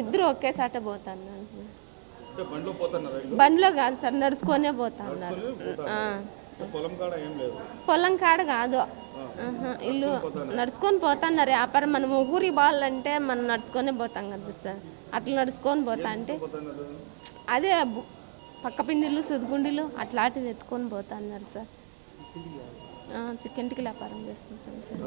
ఇద్దరు ఒకేసాట పోతున్నారు. బండిలో కాదు సార్, నడుచుకొనే పోతున్నారు. పొలం కాడ కాదు, ఇల్లు నడుచుకొని పోతున్నారు. వ్యాపారం మనం ఊరికి పోవాలంటే మనం నడుచుకొనే పోతాం కదా సార్. అట్లా నడుచుకొని పోతా అంటే అదే పక్క పిండిలు సుదుగుండిలు అట్లాంటివి ఎత్తుకొని పోతున్నారు సార్. చికెన్కి వ్యాపారం చేసుకుంటాం సార్.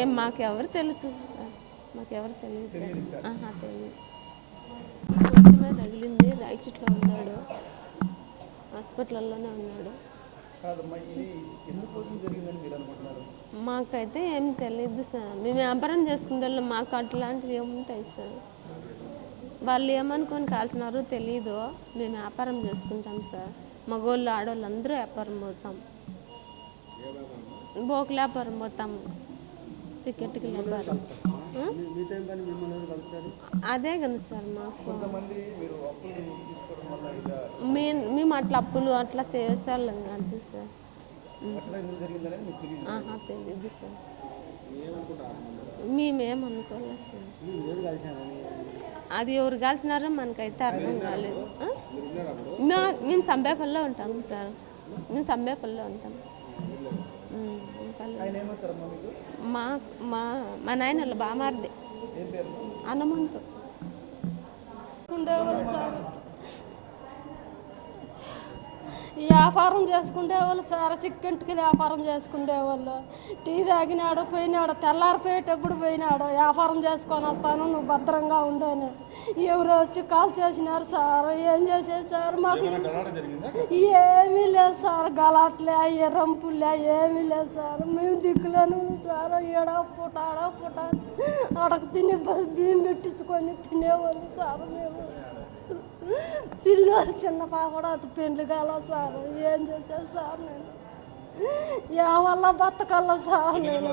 ఏం మాకెవరు తెలుసు సార్, మాకెవరు తెలియదు. తెలియదు. కొంచెమే తగిలింది, రాయచోట్లో ఉన్నాడు, హాస్పిటల్లోనే ఉన్నాడు. మాకైతే ఏం తెలియదు సార్. మేము వ్యాపారం చేసుకునే వాళ్ళు, మాకు అట్లాంటివి ఏముంటాయి సార్. వాళ్ళు ఏమనుకొని కాల్చినారో తెలీదు. మేము వ్యాపారం చేసుకుంటాం సార్. మగోళ్ళు ఆడవాళ్ళు అందరూ వ్యాపారం పోతాం. బోకుల వ్యాపారం పోతాం, చికెట్కి వ్యాపారం. అదే కదా సార్ మాకు. మేము అట్లా అప్పులు అట్లా చేసేవాళ్ళం కాదు సార్. తెలియదు సార్, మేమేమనుకోలేదు సార్. అది ఎవరు కాల్చినారో మనకైతే అర్థం కాలేదు. మేము సంబేపల్లిలో ఉంటాం సార్. మేము సంబేపల్లిలో ఉంటాం. మా నాయన వాళ్ళ బామార్ది హనుమంతు. ఉండేవాళ్ళు సార్, వ్యాపారం చేసుకునేవాళ్ళు సార్. చికెన్కి వ్యాపారం చేసుకునేవాళ్ళు. టీ తాగినాడు, పోయినాడు, తెల్లారిపోయేటప్పుడు పోయినాడు. వ్యాపారం చేసుకొని వస్తాను, నువ్వు భద్రంగా ఉండేను. ఎవరో వచ్చి కాల్ చేసినారు సార్. ఏం చేసేది సార్, మాకు ఏమీ లేదు సార్. గలాట్లే, రంపులే ఏమీ లేదు సార్. మేము దిక్కులేను సార్. ఏడో పూట అడగ తిని బియ్యం పెట్టించుకొని తినేవాళ్ళు సార్. మేము పిల్లలు చిన్న పాపడ అది పెండ్లి కాల సార్. ఏం చేశాను సార్, నేను వల్ల బతకల్లా సార్. నేను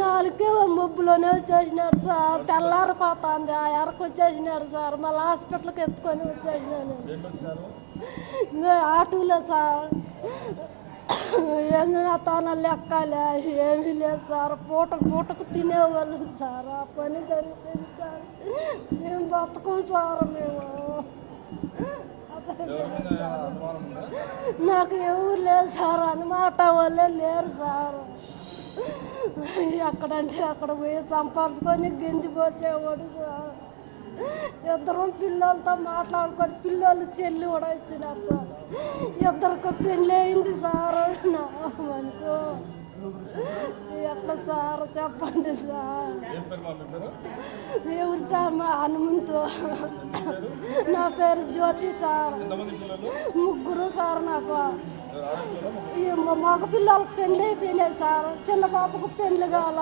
4 మబ్బులోనే వచ్చేసినాడు సార్. తెల్లారిపోతుంది, ఆ ఎరకు వచ్చేసినాడు సార్. మళ్ళీ హాస్పిటల్కి ఎత్తుకొని వచ్చేసినాను. ఆటోలో సార్. తన లెక్కలే ఏమీ లేదు సార్. పూటకు తినేవాళ్ళు సార్. ఆ పని జరిగిపోయింది సార్. మేము బతకం సార్. మేము నాకు ఎవరు లేదు సార్. అనమాట వాళ్ళే లేరు సార్. ఎక్కడంటే అక్కడ పోయి సంపాదించుకొని గింజిపోసేవాడు సార్. ఇద్దరం పిల్లలతో మాట్లాడుకొని పిల్లలు చెల్లి కూడా ఇచ్చినారు సార్. ఇద్దరికి పెళ్ళి అయింది సార్. నా మనసు ఎట్లా సార్ చెప్పండి సార్. ఎవరు సార్? మా హనుమంతు. నా పేరు జ్యోతి సార్. 3 సార్. నాకు మగ పిల్లలకు పెళ్ళి అయిపోయినాయి సార్. చిన్న పాపకు పెళ్ళి కాల.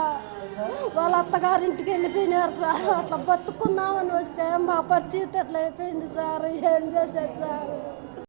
వాళ్ళ అత్తగారింటికి వెళ్ళిపోయినారు సార్. అట్లా బతుకున్నామని వస్తే మా పరిస్థితి ఎట్లా అయిపోయింది సార్. ఏం చేసేది సార్?